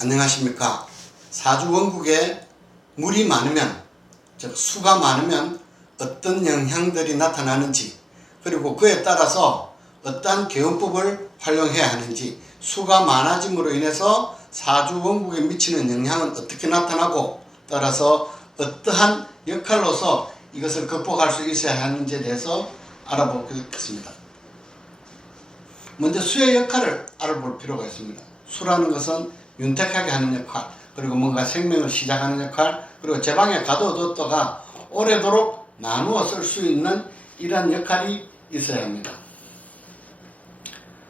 안녕하십니까. 사주 원국에 물이 많으면, 즉 수가 많으면 어떤 영향들이 나타나는지, 그리고 그에 따라서 어떠한 개운법을 활용해야 하는지, 수가 많아짐으로 인해서 사주 원국에 미치는 영향은 어떻게 나타나고, 따라서 어떠한 역할로서 이것을 극복할 수 있어야 하는지에 대해서 알아보겠습니다. 먼저 수의 역할을 알아볼 필요가 있습니다. 수라는 것은 윤택하게 하는 역할, 그리고 뭔가 생명을 시작하는 역할, 그리고 제방에 가둬뒀다가 오래도록 나누어 쓸 수 있는 이러한 역할이 있어야 합니다.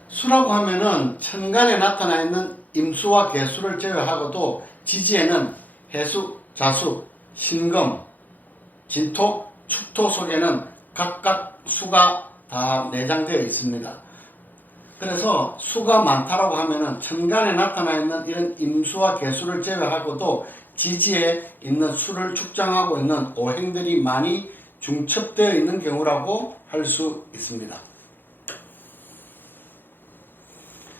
수라고 하면은 천간에 나타나 있는 임수와 개수를 제외하고도 지지에는 해수, 자수, 신금, 진토, 축토 속에는 각각 수가 다 내장되어 있습니다. 그래서 수가 많다라고 하면은 천간에 나타나 있는 이런 임수와 개수를 제외하고도 지지에 있는 수를 축장하고 있는 오행들이 많이 중첩되어 있는 경우라고 할 수 있습니다.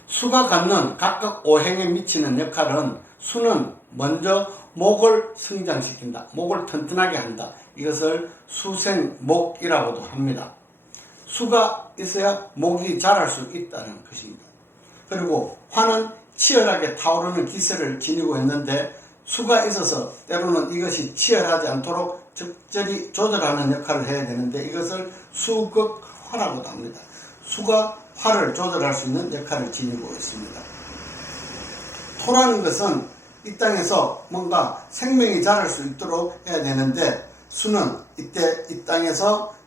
수가 갖는 각각 오행에 미치는 역할은, 수는 먼저 목을 성장시킨다, 목을 튼튼하게 한다. 이것을 수생목이라고도 합니다. 수가 있어야 목이 자랄 수 있다는 것입니다. 그리고 화는 치열하게 타오르는 기세를 지니고 있는데, 수가 있어서 때로는 이것이 치열하지 않도록 적절히 조절하는 역할을 해야 되는데, 이것을 수극화라고도 합니다. 수가 화를 조절할 수 있는 역할을 지니고 있습니다. 토라는 것은 이 땅에서 뭔가 생명이 자랄 수 있도록 해야 되는데, 수는 이때 이 땅에서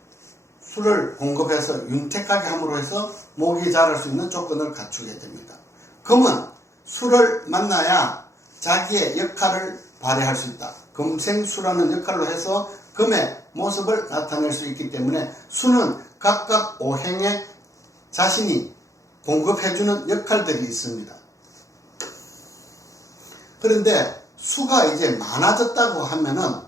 수를 공급해서 윤택하게 함으로 해서 목이 자랄 수 있는 조건을 갖추게 됩니다. 금은 수를 만나야 자기의 역할을 발휘할 수 있다. 금생수라는 역할로 해서 금의 모습을 나타낼 수 있기 때문에, 수는 각각 오행에 자신이 공급해주는 역할들이 있습니다. 그런데 수가 이제 많아졌다고 하면은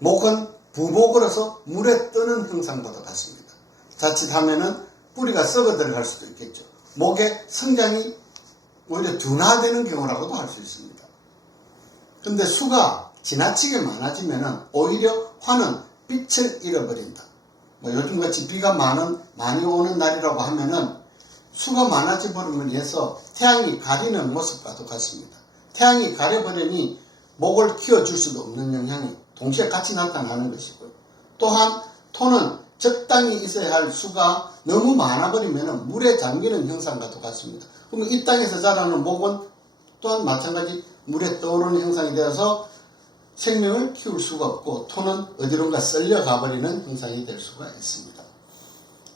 목은 부목으로서 물에 뜨는 형상과도 같습니다. 자칫하면은 뿌리가 썩어 들어갈 수도 있겠죠. 목의 성장이 오히려 둔화되는 경우라고도 할 수 있습니다. 그런데 수가 지나치게 많아지면은 오히려 화는 빛을 잃어버린다. 요즘같이 비가 많이 오는 날이라고 하면은 수가 많아짐으로 인해서 태양이 가리는 모습과도 같습니다. 태양이 가려버리니 목을 키워줄 수도 없는 영향이 동시에 같이 나타나는 것이고요. 또한 토는 적당히 있어야 할 수가 너무 많아버리면 물에 잠기는 형상과도 같습니다. 그러면 이 땅에서 자라는 목은 또한 마찬가지 물에 떠오르는 형상이 되어서 생명을 키울 수가 없고, 토는 어디론가 썰려 가버리는 형상이 될 수가 있습니다.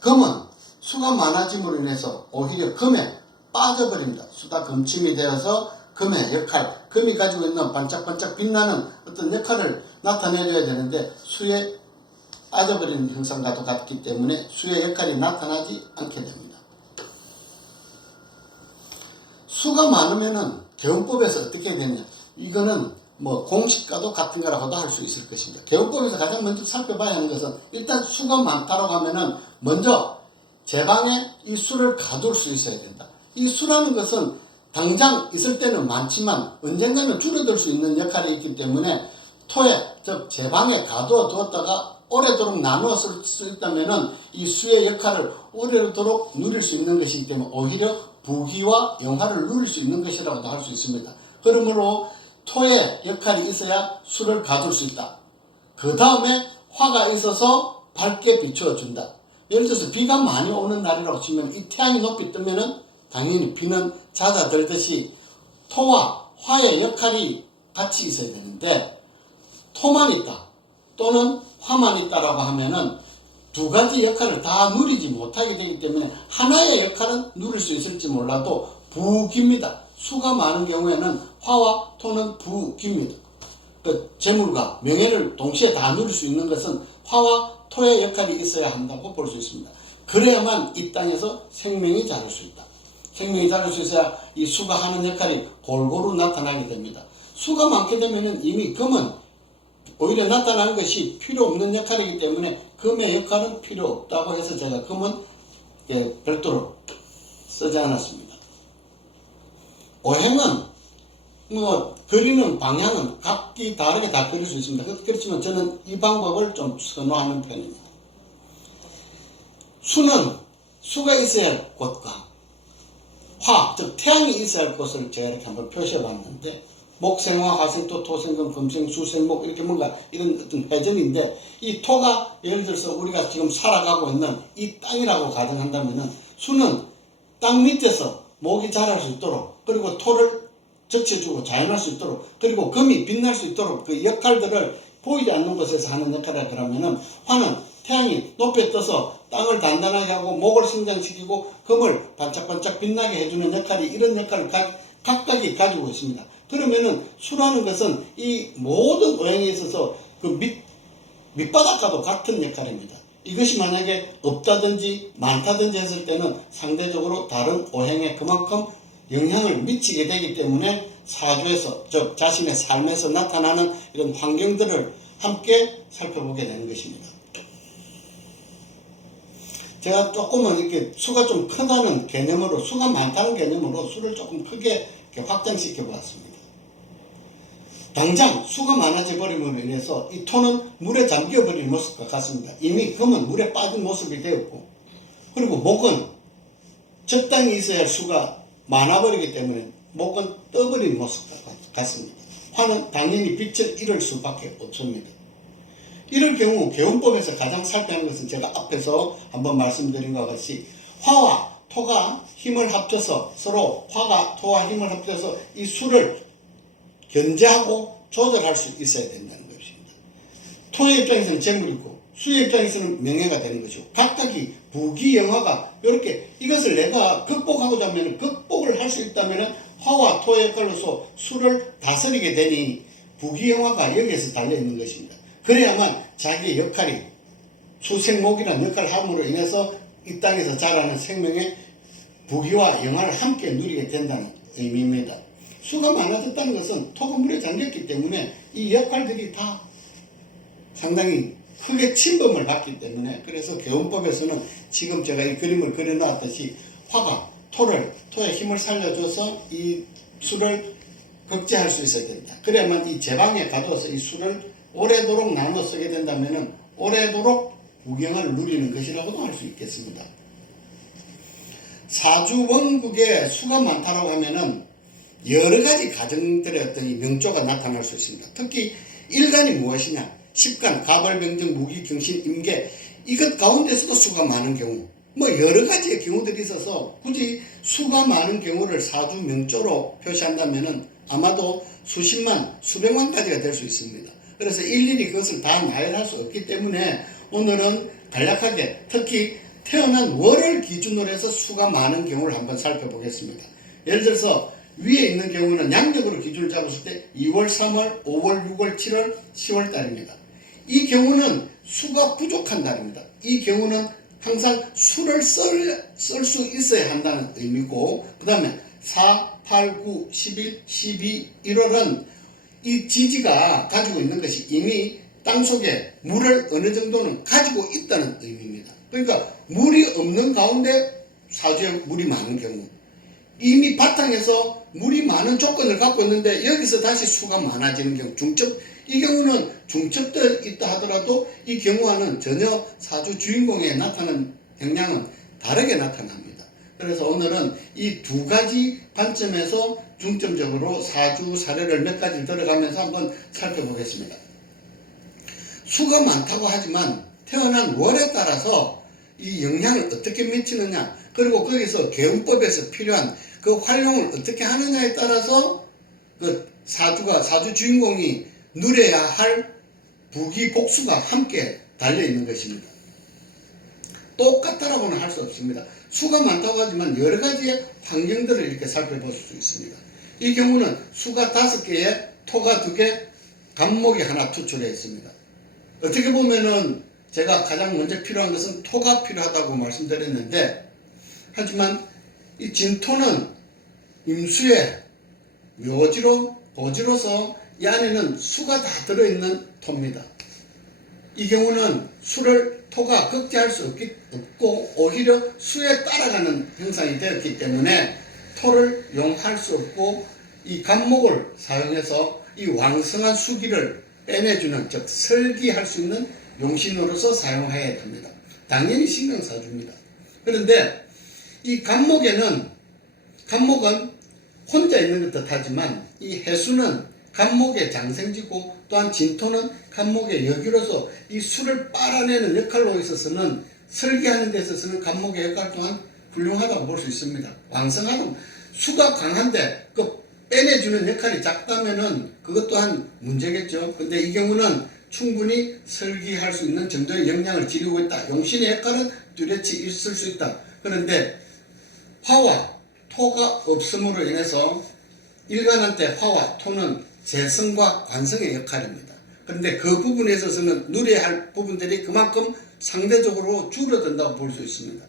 금은 수가 많아짐으로 인해서 오히려 금에 빠져버립니다. 수가 금침이 되어서 금의 역할, 금이 가지고 있는 반짝반짝 빛나는 어떤 역할을 나타내줘야 되는데 수에 빠져버리는 형상과도 같기 때문에 수의 역할이 나타나지 않게 됩니다. 수가 많으면은 개운법에서 어떻게 되느냐, 이거는 공식과도 같은 거라고도 할 수 있을 것입니다. 개운법에서 가장 먼저 살펴봐야 하는 것은, 일단 수가 많다라고 하면은 먼저 제방에 이 수를 가둘 수 있어야 된다. 이 수라는 것은 당장 있을 때는 많지만 언젠가는 줄어들 수 있는 역할이 있기 때문에, 토에, 즉 제방에 가두어 두었다가 오래도록 나누어 쓸 수 있다면은 이 수의 역할을 오래도록 누릴 수 있는 것이기 때문에 오히려 부귀와 영화를 누릴 수 있는 것이라고도 할 수 있습니다. 그러므로 토의 역할이 있어야 수를 가둘 수 있다. 그 다음에 화가 있어서 밝게 비추어 준다. 예를 들어서 비가 많이 오는 날이라고 치면, 이 태양이 높이 뜨면은 당연히 비는 잦아들듯이 토와 화의 역할이 같이 있어야 되는데, 토만 있다 또는 화만 있다라고 하면은 두 가지 역할을 다 누리지 못하게 되기 때문에, 하나의 역할은 누릴 수 있을지 몰라도 부귀입니다. 수가 많은 경우에는 화와 토는 부귀입니다. 재물과 명예를 동시에 다 누릴 수 있는 것은 화와 토의 역할이 있어야 한다고 볼 수 있습니다. 그래야만 이 땅에서 생명이 자랄 수 있다. 생명이 자랄 수 있어야 이 수가 하는 역할이 골고루 나타나게 됩니다. 수가 많게 되면 이미 금은 오히려 나타나는 것이 필요 없는 역할이기 때문에 금의 역할은 필요 없다고 해서 제가 금은 별도로 쓰지 않았습니다. 오행은 뭐 그리는 방향은 각기 다르게 다 그릴 수 있습니다. 그렇지만 저는 이 방법을 좀 선호하는 편입니다. 수는 수가 있어야 할 곳과 화, 즉 태양이 있어야 할 곳을 제가 이렇게 한번 표시해 봤는데, 목생화, 화생토, 토생금, 금생, 수생목, 이렇게 뭔가 이런 어떤 회전인데, 이 토가 예를 들어서 우리가 지금 살아가고 있는 이 땅이라고 가정한다면은, 수는 땅 밑에서 목이 자랄 수 있도록, 그리고 토를 적셔주고 자연할 수 있도록, 그리고 금이 빛날 수 있도록 그 역할들을 보이지 않는 곳에서 하는 역할이라 그러면은, 화는 태양이 높이 떠서 땅을 단단하게 하고 목을 성장시키고 금을 반짝반짝 빛나게 해주는 역할이, 이런 역할을 각각이 가지고 있습니다. 그러면은 수라는 것은 이 모든 오행에 있어서 그 밑바닥과도 같은 역할입니다. 이것이 만약에 없다든지 많다든지 했을 때는 상대적으로 다른 오행에 그만큼 영향을 미치게 되기 때문에 사주에서, 즉 자신의 삶에서 나타나는 이런 환경들을 함께 살펴보게 되는 것입니다. 제가 조금은 이렇게 수가 좀 크다는 개념으로, 수가 많다는 개념으로 수를 조금 크게 이렇게 확장시켜 보았습니다. 당장 수가 많아져 버림으로 인해서 이 토는 물에 잠겨 버린 모습과 같습니다. 이미 금은 물에 빠진 모습이 되었고, 그리고 목은 적당히 있어야 할 수가 많아버리기 때문에 목은 떠버린 모습과 같습니다. 화는 당연히 빛을 잃을 수밖에 없습니다. 이럴 경우 개운법에서 가장 살펴야 하는 것은 제가 앞에서 한번 말씀드린 것과 같이, 화와 토가 힘을 합쳐서, 서로 화가 토와 힘을 합쳐서 이 수를 견제하고 조절할 수 있어야 된다는 것입니다. 토의 입장에서는 재물이고 수의 입장에서는 명예가 되는 것이고, 각각이 부귀영화가 이렇게, 이것을 내가 극복하고자 하면, 극복을 할 수 있다면 화와 토의 역할로서 수를 다스리게 되니 부귀영화가 여기에서 달려있는 것입니다. 그래야만 자기의 역할이, 수생목이라는 역할을 함으로 인해서 이 땅에서 자라는 생명의 부귀와 영화를 함께 누리게 된다는 의미입니다. 수가 많아졌다는 것은 토가 물에 잠겼기 때문에 이 역할들이 다 상당히 크게 침범을 받기 때문에, 그래서 개운법에서는 지금 제가 이 그림을 그려놨듯이 화가 토의 힘을 살려줘서 이 수를 극제할 수 있어야 된다. 그래야만 이 제방에 가둬서 이 수를 오래도록 나눠 쓰게 된다면 오래도록 부경을 누리는 것이라고도 할 수 있겠습니다. 사주 원국에 수가 많다라고 하면은 여러 가지 가정들의 어떤 이 명조가 나타날 수 있습니다. 특히 일간이 무엇이냐, 십간, 가벌병정, 무기, 경신, 임계, 이것 가운데서도 수가 많은 경우, 뭐 여러 가지의 경우들이 있어서 굳이 수가 많은 경우를 사주 명조로 표시한다면은 아마도 수십만, 수백만 가지가 될 수 있습니다. 그래서 일일이 그것을 다 나열할 수 없기 때문에 오늘은 간략하게, 특히 태어난 월을 기준으로 해서 수가 많은 경우를 한번 살펴보겠습니다. 예를 들어서 위에 있는 경우는 양력으로 기준을 잡았을 때 2월, 3월, 5월, 6월, 7월, 10월 달입니다. 이 경우는 수가 부족한 달입니다. 이 경우는 항상 수를 쓸 수 있어야 한다는 의미고, 그 다음에 4, 8, 9, 11, 12, 1월은 이 지지가 가지고 있는 것이 이미 땅속에 물을 어느 정도는 가지고 있다는 의미입니다. 그러니까 물이 없는 가운데 사주에 물이 많은 경우, 이미 바탕에서 물이 많은 조건을 갖고 있는데 여기서 다시 수가 많아지는 경우, 이 경우는 중첩되어 있다 하더라도 이 경우와는 전혀 사주 주인공에 나타나는 영향은 다르게 나타납니다. 그래서 오늘은 이 두 가지 관점에서 중점적으로 사주 사례를 몇 가지 들어가면서 한번 살펴보겠습니다. 수가 많다고 하지만 태어난 월에 따라서 이 영향을 어떻게 미치느냐, 그리고 거기서 개운법에서 필요한 그 활용을 어떻게 하느냐에 따라서 그 사주 주인공이 누려야 할 부귀 복수가 함께 달려있는 것입니다. 똑같다라고는 할 수 없습니다. 수가 많다고 하지만 여러 가지의 환경들을 이렇게 살펴볼 수 있습니다. 이 경우는 수가 5개에 토가 2개, 간목이 하나 투출되어 있습니다. 어떻게 보면은 제가 가장 먼저 필요한 것은 토가 필요하다고 말씀드렸는데, 하지만 이 진토는 임수에 묘지로 고지로서 이 안에는 수가 다 들어있는 토입니다. 이 경우는 수를 토가 극제할 수 없고 오히려 수에 따라가는 형상이 되었기 때문에 토를 용할 수 없고 이 간목을 사용해서 이 왕성한 수기를 빼내주는, 즉 설기할 수 있는 용신으로서 사용해야 됩니다. 당연히 신강사주입니다. 그런데 이 간목은 혼자 있는 것 듯하지만 이 해수는 간목의 장생지고 또한 진토는 간목의 역이로서 이 수를 빨아내는 역할로 있어서는 설계하는 데 있어서는 간목의 역할 또한 훌륭하다고 볼 수 있습니다. 왕성하고 수가 강한데 그 빼내주는 역할이 작다면은 그것 또한 문제겠죠. 근데 이 경우는 충분히 설계할 수 있는 정도의 역량을 지니고 있다. 용신의 역할은 뚜렷이 있을 수 있다. 그런데 화와 토가 없음으로 인해서 일간한테 화와 토는 재성과 관성의 역할입니다. 그런데 그 부분에 있어서는 누려야 할 부분들이 그만큼 상대적으로 줄어든다고 볼 수 있습니다.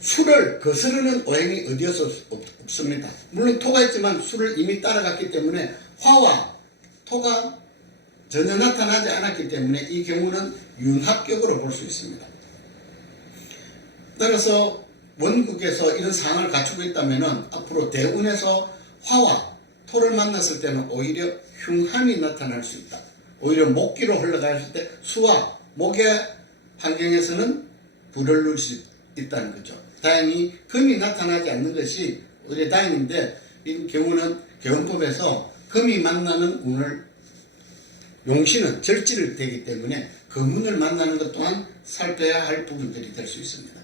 수를 거스르는 오행이 어디에서 없습니다. 물론 토가 있지만 수를 이미 따라갔기 때문에 화와 토가 전혀 나타나지 않았기 때문에 이 경우는 윤합격으로 볼 수 있습니다. 따라서 원국에서 이런 상황을 갖추고 있다면 앞으로 대운에서 화와 토를 만났을 때는 오히려 흉함이 나타날 수 있다. 오히려 목기로 흘러갈 때 수와 목의 환경에서는 불을 누릴 수 있다는 거죠. 다행히 금이 나타나지 않는 것이 오히려 다행인데 이 경우는 개운법에서 금이 만나는 운을 용신은 절지를 되기 때문에 그 운을 만나는 것 또한 살펴야 할 부분들이 될 수 있습니다.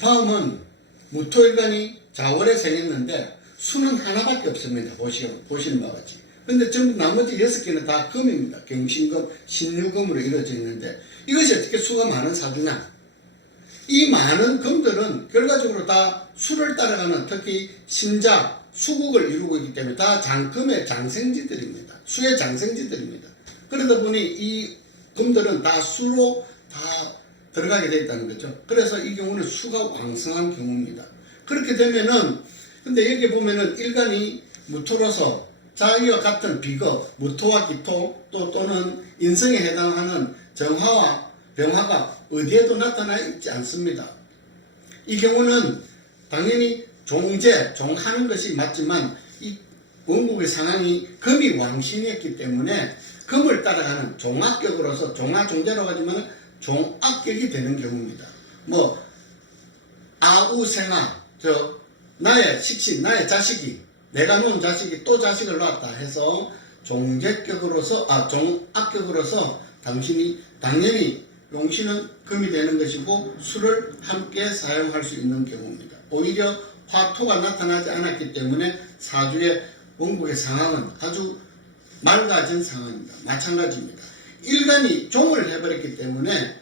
다음은 무토일간이 자월에 생겼는데 수는 하나밖에 없습니다. 보시는 바와 같이. 근데 전부 나머지 6개는 다 금입니다. 경신금, 신유금으로 이루어져 있는데 이것이 어떻게 수가 많은 사주냐? 이 많은 금들은 결과적으로 다 수를 따라가는 특히 신자, 수국을 이루고 있기 때문에 다 금의 장생지들입니다. 수의 장생지들입니다. 그러다 보니 이 금들은 다 수로 다 들어가게 되어 있다는 거죠. 그래서 이 경우는 수가 왕성한 경우입니다. 그렇게 되면은 근데 여기 보면은 일간이 무토로서 자기와 같은 비거, 무토와 기토 또는 인성에 해당하는 정화와 병화가 어디에도 나타나 있지 않습니다. 이 경우는 당연히 종하는 것이 맞지만 이 원국의 상황이 금이 왕신이었기 때문에 금을 따라가는 종합격으로서 종화종자라고 하지만 종합격이 되는 경우입니다. 아우생아, 나의 식신, 나의 자식이, 내가 놓은 자식이 또 자식을 낳았다 해서 종합격으로서 당연히 용신은 금이 되는 것이고 수를 함께 사용할 수 있는 경우입니다. 오히려 화토가 나타나지 않았기 때문에 사주의 원국의 상황은 아주 맑아진 상황입니다. 마찬가지입니다. 일간이 종을 해버렸기 때문에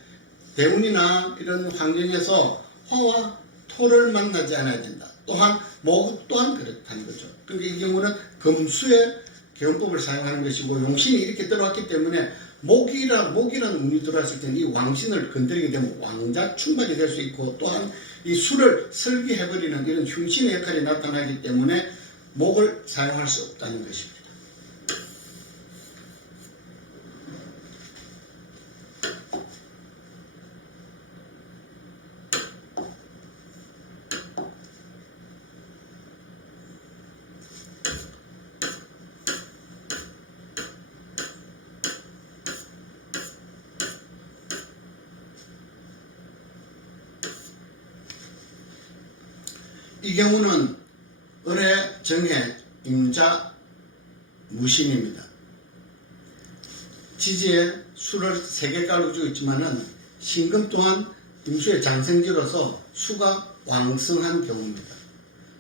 대운이나 이런 환경에서 화와 토를 만나지 않아야 된다. 또한 목 또한 그렇다는 거죠. 그러니까 이 경우는 금수의 개운법을 사용하는 것이고 용신이 이렇게 들어왔기 때문에 목이라는 운이 들어왔을 때는 이 왕신을 건드리게 되면 왕자 충만이 될 수 있고 또한 이 수를 설계해버리는 이런 흉신의 역할이 나타나기 때문에 목을 사용할 수 없다는 것입니다. 이 경우는 을의 정해 임자 무신입니다. 지지에 수를 3개 깔아주고 있지만은 신금 또한 임수의 장생지로서 수가 왕성한 경우입니다.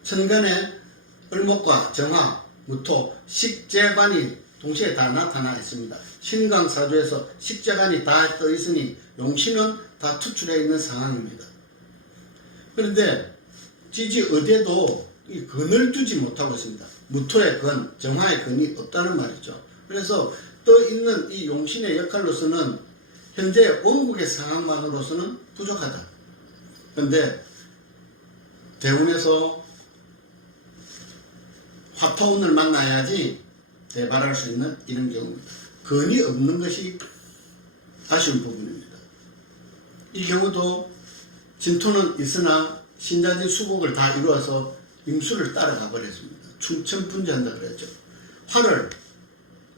천간에 을목과 정화, 무토, 식재관이 동시에 다 나타나 있습니다. 신강사주에서 식재관이 다 떠 있으니 용신은 다 투출해 있는 상황입니다. 그런데 지지 어디에도 이 근을 두지 못하고 있습니다. 무토의 근, 정화의 근이 없다는 말이죠. 그래서 떠 있는 이 용신의 역할로서는 현재 원국의 상황만으로서는 부족하다. 그런데 대운에서 화토운을 만나야지 대발할 수 있는 이런 경우입니다. 근이 없는 것이 아쉬운 부분입니다. 이 경우도 진토는 있으나 신자진 수국을 다 이루어서 임수를 따라가 버렸습니다. 충천분재한다 그랬죠. 화를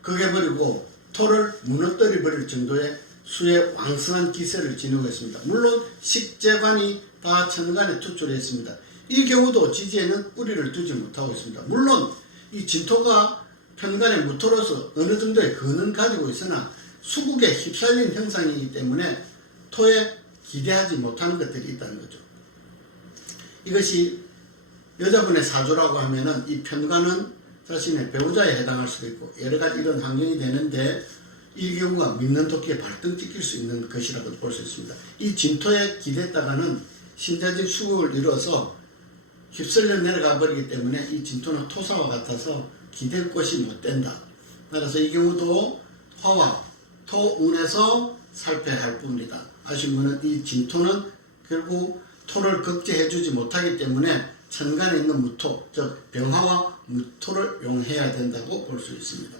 극해버리고 토를 무너뜨려 버릴 정도의 수의 왕성한 기세를 지니고 있습니다. 물론 식재관이 다 천간에 투출했습니다. 이 경우도 지지에는 뿌리를 두지 못하고 있습니다. 물론 이 진토가 편간의 무토로서 어느 정도의 근은 가지고 있으나 수국에 휩쓸린 형상이기 때문에 토에 기대하지 못하는 것들이 있다는 거죠. 이것이 여자분의 사주라고 하면은 이 편간은 자신의 배우자에 해당할 수도 있고 여러 가지 이런 환경이 되는데 이 경우가 믿는 토끼에 발등 찍힐 수 있는 것이라고 볼 수 있습니다. 이 진토에 기댔다가는 신자적 수국을 이뤄서 휩쓸려 내려가 버리기 때문에 이 진토는 토사와 같아서 기댈 곳이 못 된다. 따라서 이 경우도 화와 토운에서 살펴야 할 뿐입니다. 아쉬운 분은 이 진토는 결국 토를 극제해 주지 못하기 때문에 천간에 있는 무토, 즉 병화와 무토를 용해야 된다고 볼 수 있습니다.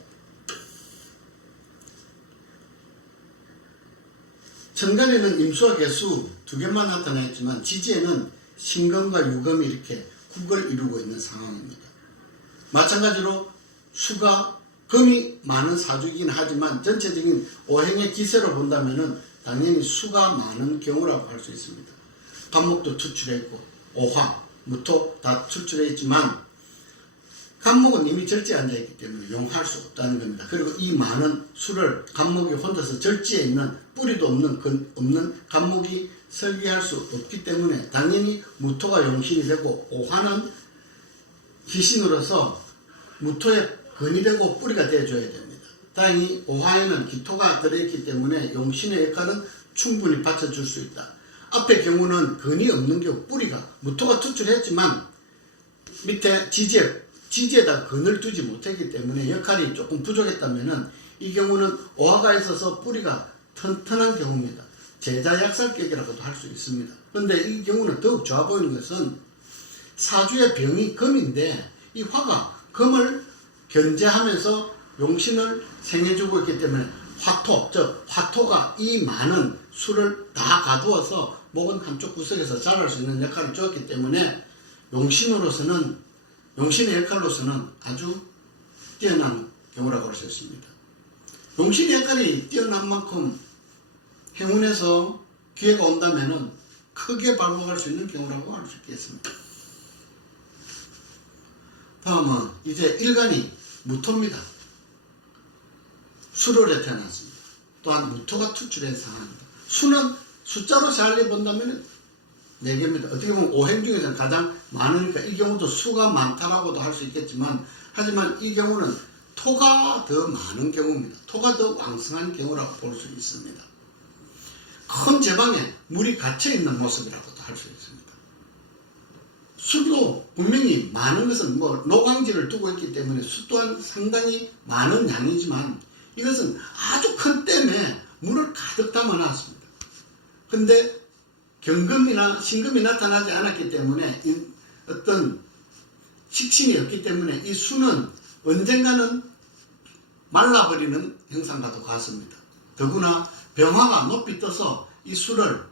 천간에는 임수와 개수 두 개만 나타나 있지만 지지에는 신금과 유금이 이렇게 국을 이루고 있는 상황입니다. 마찬가지로 수가 금이 많은 사주이긴 하지만 전체적인 오행의 기세로 본다면 당연히 수가 많은 경우라고 할 수 있습니다. 간목도 투출했고 오화, 무토 다 투출해 있지만 간목은 이미 절지에 앉아있기 때문에 용할 수 없다는 겁니다. 그리고 이 많은 수를 간목이 혼자서 절지에 있는 뿌리도 없는 간목이 설계할 수 없기 때문에 당연히 무토가 용신이 되고 오화는 희신으로서 무토의 근이 되고 뿌리가 되어줘야 됩니다. 다행히 오화에는 기토가 들어있기 때문에 용신의 역할은 충분히 받쳐줄 수 있다. 앞의 경우는 근이 없는 경우 뿌리가 무토가 투출했지만 밑에 지지에다 근을 두지 못했기 때문에 역할이 조금 부족했다면 이 경우는 오화가 있어서 뿌리가 튼튼한 경우입니다. 제자약살격이라고도 할 수 있습니다. 그런데 이 경우는 더욱 좋아 보이는 것은 사주의 병이 금인데 이 화가 금을 견제하면서 용신을 생해주고 있기 때문에 화토, 즉 화토가 이 많은 수를 다 가두어서 목은 한쪽 구석에서 자랄 수 있는 역할을 주었기 때문에 용신의 역할로서는 아주 뛰어난 경우라고 할 수 있습니다. 용신의 역할이 뛰어난 만큼 행운에서 기회가 온다면 크게 발목할 수 있는 경우라고 할 수 있겠습니다. 다음은 이제 일간이 무토입니다. 수월에 태어났습니다. 또한 무토가 투출된 상황입니다. 수는 숫자로 잘 본다면 4개입니다. 어떻게 보면 오행 중에서는 가장 많으니까 이 경우도 수가 많다라고도 할 수 있겠지만 하지만 이 경우는 토가 더 많은 경우입니다. 토가 더 왕성한 경우라고 볼 수 있습니다. 큰 제방에 물이 갇혀있는 모습이라고도 할 수 있습니다. 수도 분명히 많은 것은 노광지를 두고 있기 때문에 수 또한 상당히 많은 양이지만 이것은 아주 큰 댐에 물을 가득 담아놨습니다. 근데 경금이나 신금이 나타나지 않았기 때문에 어떤 식신이 없기 때문에 이 수는 언젠가는 말라버리는 형상과도 같습니다. 더구나 병화가 높이 떠서 이 수를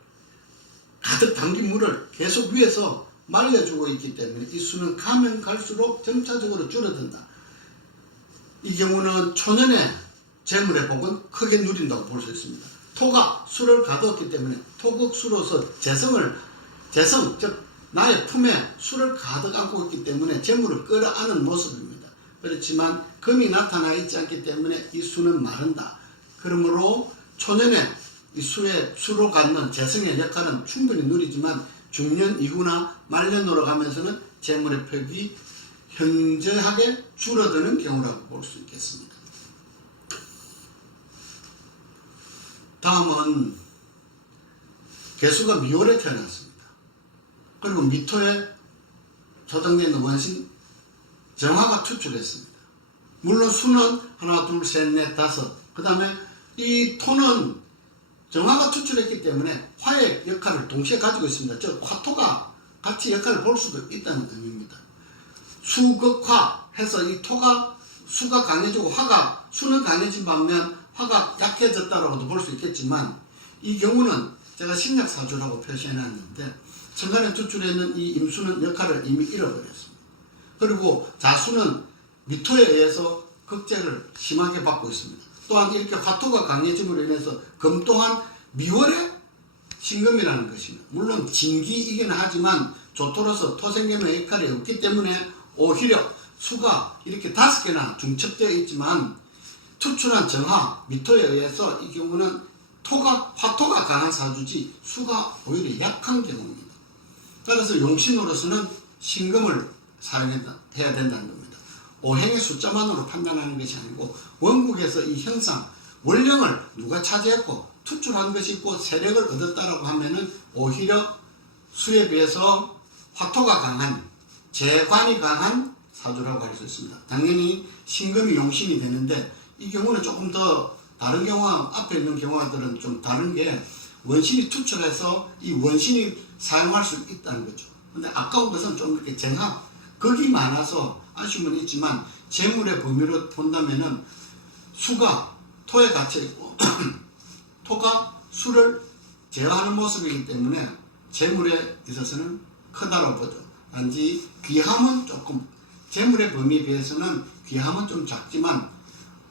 가득 담긴 물을 계속 위에서 말려주고 있기 때문에 이 수는 가면 갈수록 점차적으로 줄어든다. 이 경우는 초년의 재물의 복은 크게 누린다고 볼 수 있습니다. 토가 수를 가두었기 때문에 토극수로서 재성, 즉 나의 품에 수를 가득 안고 있기 때문에 재물을 끌어안는 모습입니다. 그렇지만 금이 나타나 있지 않기 때문에 이 수는 마른다. 그러므로 초년에 이 수로 갖는 재성의 역할은 충분히 누리지만 중년 이후나 말년으로 가면서는 재물의 폭이 현저하게 줄어드는 경우라고 볼 수 있겠습니다. 다음은 개수가 미월에 태어났습니다. 그리고 미토에 조정되어 있는 원신 정화가 투출했습니다. 물론 수는 하나, 둘, 셋, 넷, 다섯. 그 다음에 이 토는 정화가 투출했기 때문에 화의 역할을 동시에 가지고 있습니다. 즉 화토가 같이 역할을 볼 수도 있다는 의미입니다. 수극화 해서 이 토가 수가 강해지고 수는 강해진 반면 화가 약해졌다라고도 볼 수 있겠지만 이 경우는 제가 신약사주라고 표시해놨는데 천간에 투출해 있는 이 임수는 역할을 이미 잃어버렸습니다. 그리고 자수는 미토에 의해서 극제를 심하게 받고 있습니다. 또한 이렇게 화토가 강해짐으로 인해서 금 또한 미월의 신금이라는 것입니다. 물론 진기이긴 하지만 조토로서 토생금의 역할이 없기 때문에 오히려 수가 이렇게 5개나 중첩되어 있지만 투출한 정화, 미토에 의해서 이 경우는 화토가 강한 사주지 수가 오히려 약한 경우입니다. 그래서 용신으로서는 신금을 사용해야 된다는 겁니다. 오행의 숫자만으로 판단하는 것이 아니고 원국에서 이 형상, 원령을 누가 차지했고 투출한 것이 있고 세력을 얻었다라고 하면은 오히려 수에 비해서 화토가 강한, 재관이 강한 사주라고 할 수 있습니다. 당연히 신금이 용신이 되는데 이 경우는 조금 더 다른 경우와 앞에 있는 경우들은 좀 다른 게 원신이 투출해서 이 원신이 사용할 수 있다는 거죠. 근데 아까운 것은 좀 이렇게 정합, 극이 많아서 아쉬움은 있지만 재물의 범위로 본다면은 수가 토에 갇혀 있고 토가 수를 제어하는 모습이기 때문에 재물에 있어서는 크다고 보죠. 단지 귀함은 조금 재물의 범위에 비해서는 귀함은 좀 작지만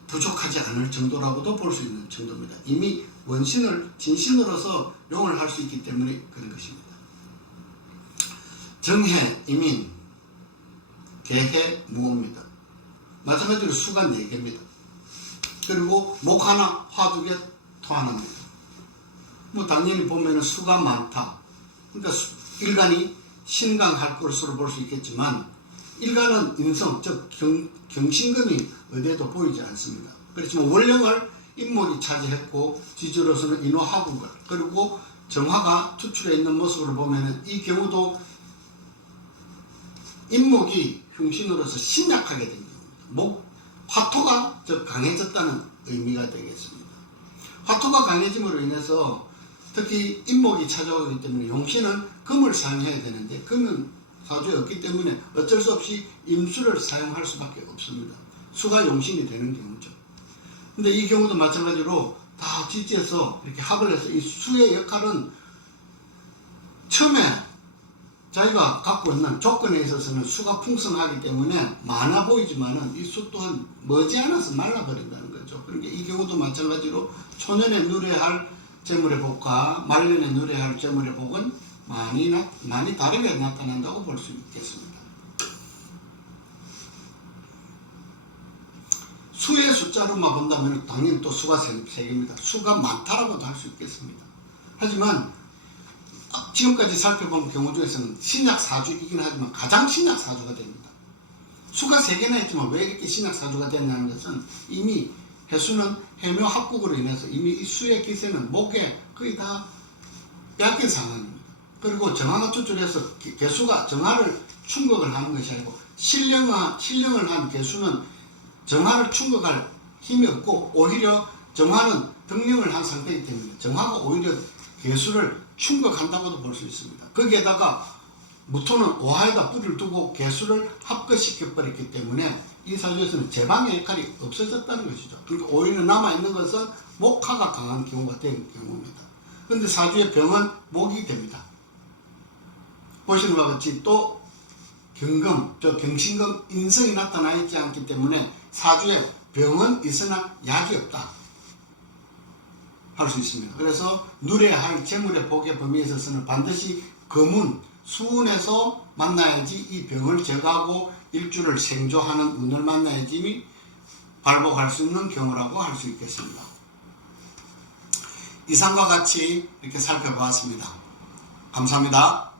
부족하지 않을 정도라고도 볼 수 있는 정도입니다. 이미 원신을 진신으로서 용을 할 수 있기 때문에 그런 것입니다. 정해, 이민, 개해, 무호입니다. 마찬가지로 수가 4개입니다. 그리고 목 하나, 화 2개, 토 하나입니다. 뭐 당연히 보면은 수가 많다. 그러니까 일간이 신강할 것으로 볼 수 있겠지만 일간은 인성, 즉 경신금이 어디에도 보이지 않습니다. 그렇지만 원령을 인목이 차지했고 지주로서는 인호하국을, 그리고 정화가 투출해 있는 모습으로 보면은 이 경우도 인목이 흉신으로서 신약하게 된 경우입니다. 화토가 즉 강해졌다는 의미가 되겠습니다. 화토가 강해짐으로 인해서 특히 인목이 찾아오기 때문에 용신은 금을 사용해야 되는데 금은 사주에 없기 때문에 어쩔 수 없이 임수를 사용할 수밖에 없습니다. 수가 용신이 되는 경우죠. 근데 이 경우도 마찬가지로 다 지지해서 이렇게 합을 해서 이 수의 역할은 처음에 자기가 갖고 있는 조건에 있어서는 수가 풍성하기 때문에 많아 보이지만은 이 수 또한 머지않아서 말라버린다는 거죠. 그러니까 이 경우도 마찬가지로 초년에 누려야 할 재물의 복과 말년에 누려야 할 재물의 복은 많이 다르게 나타난다고 볼 수 있겠습니다. 수의 숫자로만 본다면 당연히 또 수가 3개입니다. 수가 많다라고도 할 수 있겠습니다. 하지만 지금까지 살펴본 경우 중에서는 신약 사주이긴 하지만 가장 신약 사주가 됩니다. 수가 3개나 있지만 왜 이렇게 신약 사주가 됐냐는 것은 이미 해수는 해묘 합국으로 인해서 이미 이 수의 기세는 목에 거의 다 약한 상황입니다. 그리고 정화가 투출해서 개수가 정화를 충격을 하는 것이 아니고 신령을 한 개수는 정화를 충격할 힘이 없고 오히려 정화는 등령을 한 상태이기 때문에 정화가 오히려 개수를 충격한다고도 볼 수 있습니다. 거기에다가 무토는 오화에다 뿌리를 두고 개수를 합거시켜 버렸기 때문에 이 사주에서는 제방의 역할이 없어졌다는 것이죠. 그러니까 오히려 남아있는 것은 목화가 강한 경우가 된 경우입니다. 그런데 사주의 병은 목이 됩니다. 보시는 것과 같이 또 경금, 경신금, 인성이 나타나 있지 않기 때문에 사주에 병은 있으나 약이 없다 할 수 있습니다. 그래서 누려야 할 재물의 복의 범위에 있어서는 반드시 금운, 수운에서 만나야지 이 병을 제거하고 일주를 생조하는 운을 만나야지 발복할 수 있는 경우라고 할 수 있겠습니다. 이상과 같이 이렇게 살펴보았습니다. 감사합니다.